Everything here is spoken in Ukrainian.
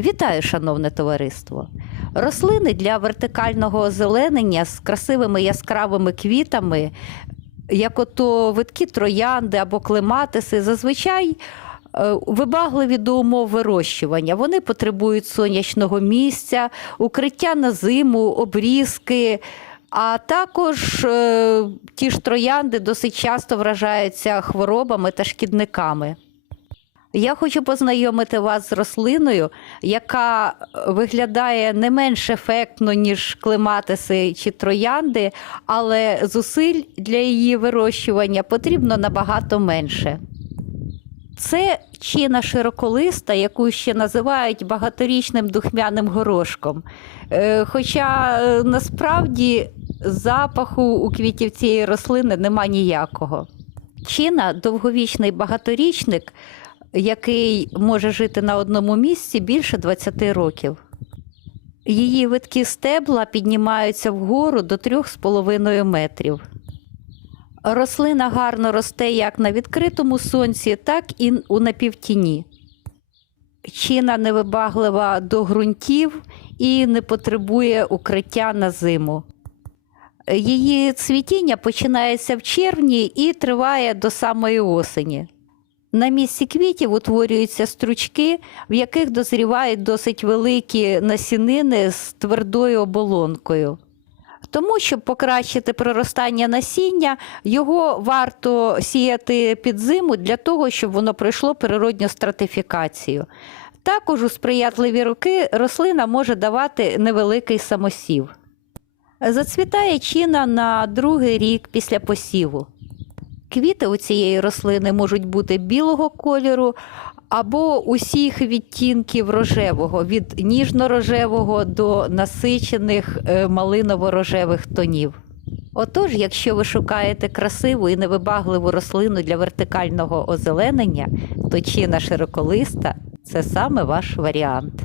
Вітаю, шановне товариство! Рослини для вертикального озеленення з красивими яскравими квітами, як ото виткі троянди або клематиси, зазвичай е, вибагливі до умов вирощування. Вони потребують сонячного місця, укриття на зиму, обрізки. А також е, ті ж троянди досить часто вражаються хворобами та шкідниками. Я хочу познайомити вас з рослиною, яка виглядає не менш ефектно, ніж клематиси чи троянди, але зусиль для її вирощування потрібно набагато менше. Це чина широколиста, яку ще називають багаторічним духмяним горошком. Е, Хоча е, насправді запаху у квітів цієї рослини нема ніякого. Чина довговічний багаторічник, який може жити на одному місці більше 20 років. Її виткі стебла піднімаються вгору до 3,5 метрів. Рослина гарно росте як на відкритому сонці, так і у напівтіні. Чина невибаглива до ґрунтів і не потребує укриття на зиму. Її цвітіння починається в червні і триває до самої осені. На місці квітів утворюються стручки, в яких дозрівають досить великі насінини з твердою оболонкою. Тому, щоб покращити проростання насіння, його варто сіяти під зиму для того, щоб воно пройшло природню стратифікацію. Також у сприятливі роки рослина може давати невеликий самосів. Зацвітає чина на другий рік після посіву. Квіти у цієї рослини можуть бути білого кольору або усіх відтінків рожевого, від ніжно-рожевого до насичених е, малиново-рожевих тонів. Отож, якщо ви шукаєте красиву і невибагливу рослину для вертикального озеленення, то чина широколиста це саме ваш варіант.